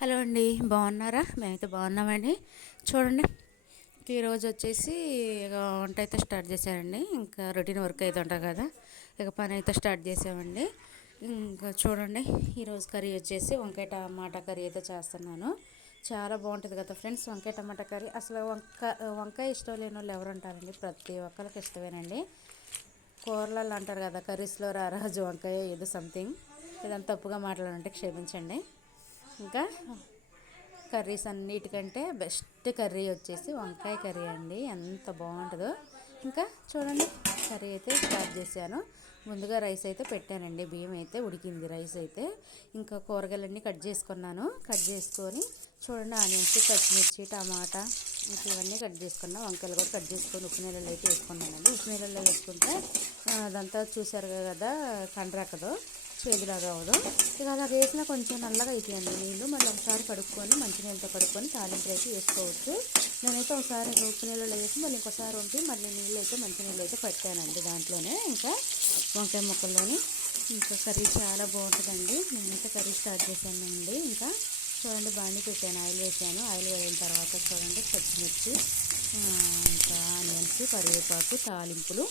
Hello అండి బాగున్నారా? మేమైతే బాగున్నామండి. చూడండి ఈరోజు వచ్చేసి ఇక వంట అయితే స్టార్ట్ చేశానండి ఇంకా రొటీన్ వర్క్ అయితే ఉంటాం కదా ఇక పని అయితే స్టార్ట్ చేసామండి. ఇంకా చూడండి ఈరోజు కర్రీ వచ్చేసి వంకాయ టమాటా కర్రీ అయితే చేస్తున్నాను. చాలా బాగుంటుంది కదా ఫ్రెండ్స్ వంకాయ టమాటా కర్రీ. అసలు వంక వంకాయ ఇష్టం లేని వాళ్ళు ఎవరు ఉంటారండి? ప్రతి ఒక్కరికి ఇష్టమేనండి. కూరలలో అంటారు కదా కర్రీస్లో రారాజు వంకాయ ఏదో సంథింగ్ ఇదంతా తప్పుగా మాట్లాడాలంటే క్షమించండి. ఇంకా కర్రీస్ అన్నిటికంటే బెస్ట్ కర్రీ వచ్చేసి వంకాయ కర్రీ అండి. ఎంత బాగుంటుందో. ఇంకా చూడండి కర్రీ అయితే స్టార్ట్ చేశాను. ముందుగా రైస్ అయితే పెట్టానండి. బియ్యం అయితే ఉడికింది రైస్ అయితే. ఇంకా కూరగాయలన్నీ కట్ చేసుకున్నాను. కట్ చేసుకొని చూడండి ఆనియన్స్ పచ్చిమిర్చి టమాటా ఇంకా ఇవన్నీ కట్ చేసుకున్నా. వంకాయలు కూడా కట్ చేసుకొని ఉప్పు నీళ్ళలో అయితే వేసుకున్నానండి. ఉప్పు నీళ్ళలో వేసుకుంటే అదంతా చూసారు కదా కండ్రక్కదు చేదులాగా అవ్వదు. ఇక అలా వేసిన కొంచెం నల్లగా అవుతాయండి నీళ్ళు. మళ్ళీ ఒకసారి కడుక్కొని మంచి నీళ్ళతో కడుక్కొని తాలింపు అయితే వేసుకోవచ్చు. నేనైతే ఒకసారి ఉప్పు నీళ్ళలో వేసి మళ్ళీ ఇంకోసారి ఉంటే మళ్ళీ నీళ్ళు అయితే మంచి నీళ్ళు అయితే పెట్టానండి దాంట్లోనే. ఇంకా వంకాయ ముక్కల్లోని. ఇంకా కర్రీ చాలా బాగుంటుందండి. నేనైతే కర్రీ స్టార్ట్ చేశానండి. ఇంకా చూడండి బాగానే పెట్టాను. ఆయిల్ వేసాను. ఆయిల్ వేసిన తర్వాత చూడండి పచ్చిమిర్చి ఇంకా ఆనియన్స్ కరివేపాకు తాలింపులు.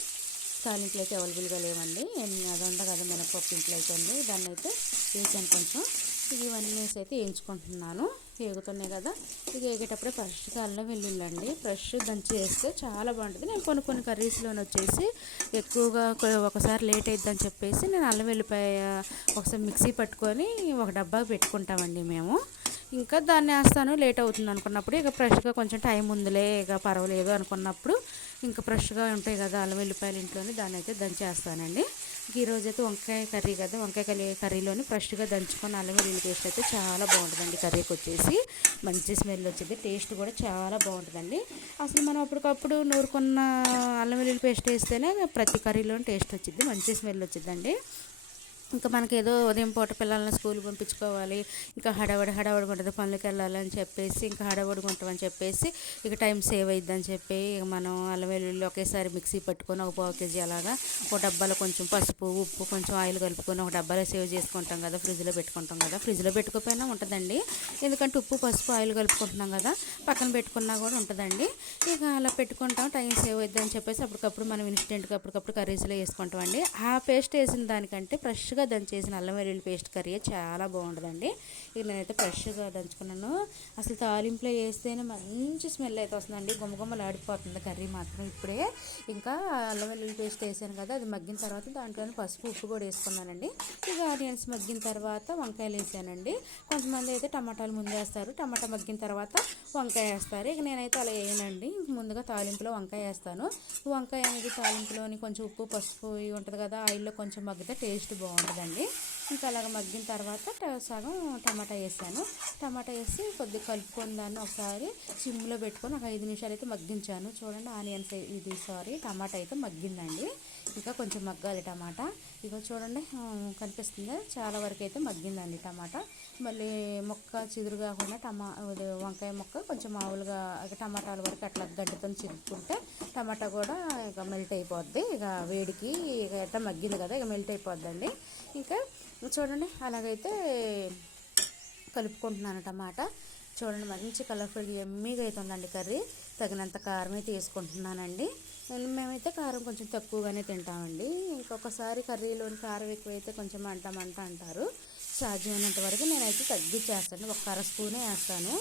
తాలింపులు అయితే అవైలబుల్గా లేవండి. అది ఉండదు కదా మినపప్పు ఇంట్లో అయితే ఉంది. దాన్ని అయితే వేసాను కొంచెం. ఇవన్నీ వేసి అయితే వేయించుకుంటున్నాను. వేగుతున్నాయి కదా ఇక వేగేటప్పుడే ఫ్రెష్గా అల్లం వెల్లుల్లండి. ఫ్రెష్ దంచి వేస్తే చాలా బాగుంటుంది. నేను కొన్ని కొన్ని కర్రీస్లోని వచ్చేసి ఎక్కువగా ఒకసారి లేట్ అయిద్దని చెప్పేసి నేను అల్లం వెల్లిపాయ ఒకసారి మిక్సీ పట్టుకొని ఒక డబ్బా పెట్టుకుంటామండి మేము. ఇంకా దాన్ని వేస్తాను. లేట్ అవుతుంది అనుకున్నప్పుడు ఇక ఫ్రెష్గా కొంచెం టైం ఉందిలే ఇక పర్వాలేదు అనుకున్నప్పుడు ఇంకా ఫ్రెష్గా ఉంటాయి కదా అల్లం వెల్లిపాయలు ఇంట్లోనే దాన్ని అయితే దంచేస్తానండి. ఈరోజు అయితే వంకాయ కర్రీ కదా వంకాయ కర్రీ కర్రీలోని ఫ్రెష్గా దంచుకొని అల్లం వెల్లుల్లి పేస్ట్ అయితే చాలా బాగుంటుందండి కర్రీకి వచ్చేసి. మంచి స్మెల్ వచ్చింది టేస్ట్ కూడా చాలా బాగుంటుందండి. అసలు మనం అప్పటికప్పుడు నూరుకున్న అల్లం వెల్లుల్లి పేస్ట్ వేస్తేనే ప్రతి కర్రీలోని టేస్ట్ వచ్చింది మంచి స్మెల్ వచ్చిందండి. ఇంకా మనకి ఏదో ఉదయం పూట పిల్లల్ని స్కూల్ పంపించుకోవాలి. ఇంకా హడావడి హడావడి ఉంటుంది పనులకి వెళ్ళాలని చెప్పేసి ఇంకా హడావడిగా ఉంటామని చెప్పేసి ఇక టైం సేవ్ అయ్యిద్దని చెప్పి ఇక మనం అల్లం వెల్లుల్లి ఒకేసారి మిక్సీ పట్టుకొని ఒక పావు కేజీ అలాగా ఒక డబ్బాలో కొంచెం పసుపు ఉప్పు కొంచెం ఆయిల్ కలుపుకొని ఒక డబ్బాలో సేవ్ చేసుకుంటాం కదా ఫ్రిడ్జ్లో పెట్టుకుంటాం కదా. ఫ్రిడ్జ్లో పెట్టుకోపోయినా ఉంటుందండి. ఎందుకంటే ఉప్పు పసుపు ఆయిల్ కలుపుకుంటున్నాం కదా పక్కన పెట్టుకున్నా కూడా ఉంటుందండి. ఇక అలా పెట్టుకుంటాం. టైం సేవ్ అయిద్దని చెప్పేసి అప్పటికప్పుడు మనం ఇన్స్టెంట్గా అప్పటికప్పుడు కర్రీస్లో వేసుకుంటామండి. ఆ పేస్ట్ వేసిన దానికంటే ఫ్రెష్గా దంచేసిన అల్లం వెల్లుల్లి పేస్ట్ కర్రీ చాలా బాగుంటుందండి. ఇక నేనైతే ఫ్రెష్గా దంచుకున్నాను. అసలు తాలింపులో వేస్తేనే మంచి స్మెల్ అయితే వస్తుందండి. గుమ్మగుమ్మలు ఆడిపోతుంది కర్రీ మాత్రం ఇప్పుడే. ఇంకా అల్లం వెల్లుల్లి పేస్ట్ వేసాను కదా అది మగ్గిన తర్వాత దాంట్లో పసుపు ఉప్పు కూడా వేసుకున్నానండి. ఇక ఆనియన్స్ మగ్గిన తర్వాత వంకాయలు వేసానండి. కొంతమంది అయితే టమాటాలు ముందు వేస్తారు టమాటా మగ్గిన తర్వాత వంకాయ వేస్తారు. ఇక నేనైతే అలా వేయనండి. ముందుగా తాలింపులో వంకాయ వేస్తాను. వంకాయ అనేది తాలింపులోని కొంచెం ఉప్పు పసుపు ఉంటుంది కదా ఆయిల్లో కొంచెం మగ్గితే టేస్ట్ బాగుంటుంది. కాదండి. ఇంకా అలాగ మగ్గిన తర్వాత సగం టమాటా వేసాను. టమాటా వేసి కొద్దిగా కలుపుకొని దాన్ని ఒకసారి సిమ్లో పెట్టుకొని ఒక ఐదు నిమిషాలు అయితే మగ్గించాను. చూడండి ఆనియన్స్ ఇది సారీ టమాటా అయితే మగ్గిందండి. ఇంకా కొంచెం మగ్గాలి టమాటా. ఇక చూడండి కనిపిస్తుంది చాలా వరకు అయితే మగ్గిందండి టమాటా. మళ్ళీ మొక్క చిదురు కాకుండా టమా వంకాయ మొక్క కొంచెం మామూలుగా టమాటాల వరకు అట్లా గడ్డతో చిరుక్కుంటే టమాటా కూడా ఇక మెల్ట్ అయిపోద్ది. ఇక వేడికి ఇక ఎట్లా మగ్గింది కదా ఇక మెల్ట్ అయిపోద్దండి. ఇంకా చూడండి అలాగైతే కలుపుకుంటున్నాను టమాటా. చూడండి మంచి కలర్ఫుల్ ఎమ్మీగా అవుతుందండి కర్రీ. తగినంత కారం అయితే వేసుకుంటున్నానండి మేమైతే కారం కొంచెం తక్కువగానే తింటామండి. ఇంకొకసారి కర్రీలోని కారం ఎక్కువైతే కొంచెం మంట మంట అంటారు. సాధ్యమైనంత వరకు నేనైతే తగ్గించేస్తాను. ఒక అర స్పూనే వేస్తాను.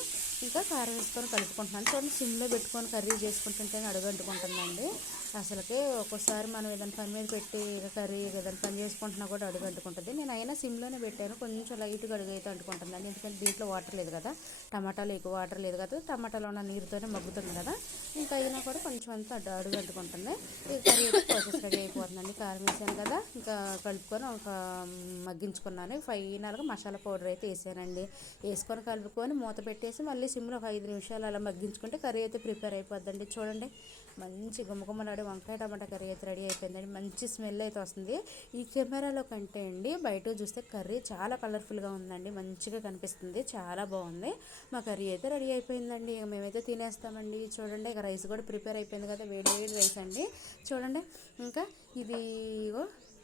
ఇంకా కారం వేసుకొని కలుపుకుంటున్నాను. చూడండి సిమ్లో పెట్టుకొని కర్రీ చేసుకుంటుంటే అడుగంటుకుంటుందండి. అసలుకి ఒక్కోసారి మనం ఏదైనా పని మీద పెట్టి కర్రీ ఏదైనా పని చేసుకుంటున్నా కూడా అడుగు అంటుకుంటుంది. నేను అయినా సిమ్లోనే పెట్టాను. కొంచెం లైట్గా అడుగు అయితే అంటుకుంటుందండి ఎందుకంటే దీంట్లో వాటర్ లేదు కదా. టమాటాలు ఎక్కువ వాటర్ లేదు కదా. టమాటాలో ఉన్న నీరుతోనే మగ్గుతుంది కదా. ఇంకా అయినా కూడా కొంచెం అంతా అడుగు అంటుకుంటుంది. ఈ కర్రీ ప్రాసెస్ రెడీ అయిపోతుందండి. కారం వేసాను కదా. ఇంకా కలుపుకొని ఒక మగ్గించుకున్నాను. ఫైనల్గా మసాలా పౌడర్ అయితే వేసానండి. వేసుకొని కలుపుకొని మూత పెట్టేసి మళ్ళీ సిమ్లో ఒక ఐదు నిమిషాలు అలా మగ్గించుకుంటే కర్రీ అయితే ప్రిపేర్ అయిపోద్దండి. చూడండి. మంచి గుమ్మగుమ్మలాడే వంకాయ టమాటా కర్రీ అయితే రెడీ అయిపోయిందండి. మంచి స్మెల్ అయితే వస్తుంది. ఈ కెమెరాలో కంటే అండి బయట చూస్తే కర్రీ చాలా కలర్ఫుల్గా ఉందండి. మంచిగా కనిపిస్తుంది. చాలా బాగుంది. మా కర్రీ అయితే రెడీ అయిపోయిందండి. ఇక మేమైతే తినేస్తామండి. చూడండి ఇక రైస్ కూడా ప్రిపేర్ అయిపోయింది కదా. వేడి వేడి రైస్ అండి. చూడండి ఇంకా ఇది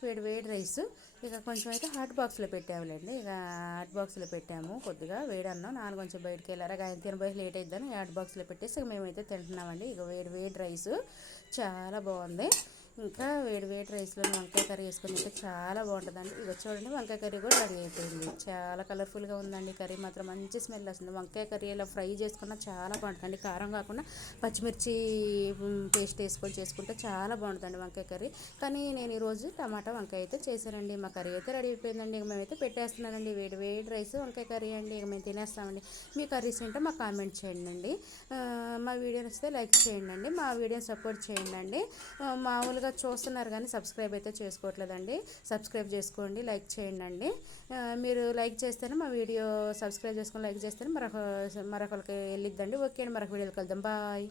వేడి వేడి రైస్. ఇక కొంచెం అయితే హాట్ బాక్స్లో పెట్టాములేండి ఇక హాట్ బాక్స్లో పెట్టాము. కొద్దిగా వేడి అన్నం. నాన్న కొంచెం బయటికి వెళ్ళారా. ఆయన తినబోయి లేట్ అయిద్దాను హాట్ బాక్స్లో పెట్టేసి ఇక మేమైతే తింటున్నామండి. ఇక వేడి వేడి రైస్. చాలా బాగుంది. ఇంకా వేడి వేడి రైస్లో వంకాయ కర్రీ వేసుకుని తింటే చాలా బాగుంటుందండి. ఇక చూడండి వంకాయ కర్రీ కూడా రెడీ అయిపోయింది. చాలా కలర్ఫుల్గా ఉందండి కర్రీ. మాత్రం మంచి స్మెల్ వస్తుంది. వంకాయ కర్రీ ఇలా ఫ్రై చేసుకున్నా చాలా బాగుంటుందండి. కారం కాకుండా పచ్చిమిర్చి పేస్ట్ వేసుకొని చేసుకుంటే చాలా బాగుంటుందండి వంకాయ కర్రీ. కానీ నేను ఈరోజు టమాటా వంకాయ అయితే చేశానండి. మా కర్రీ అయితే రెడీ అయిపోయిందండి. ఇక మేమైతే పెట్టేస్తున్నానండి. వేడి వేడి రైస్ వంకాయ కర్రీ అండి. ఇక మేము తినేస్తామండి. మీ కర్రీస్ ఏంటో మాకు కామెంట్ చేయండి అండి మా వీడియో నచ్చితే లైక్ చేయండి అండి మా వీడియోని సపోర్ట్ చేయండి అండి మామూలుగా చూస్తున్నారు కానీ సబ్స్క్రైబ్ అయితే చేసుకోవట్లేదండి. సబ్స్క్రైబ్ చేసుకోండి లైక్ చేయండి అండి మీరు లైక్ చేస్తేనే మా వీడియో సబ్స్క్రైబ్ చేసుకొని లైక్ చేస్తేనే మరొక మరొకరికి వెళ్ళిద్దండి. ఓకే అండి మరొక వీడియోకి వెళ్దాం బాయ్.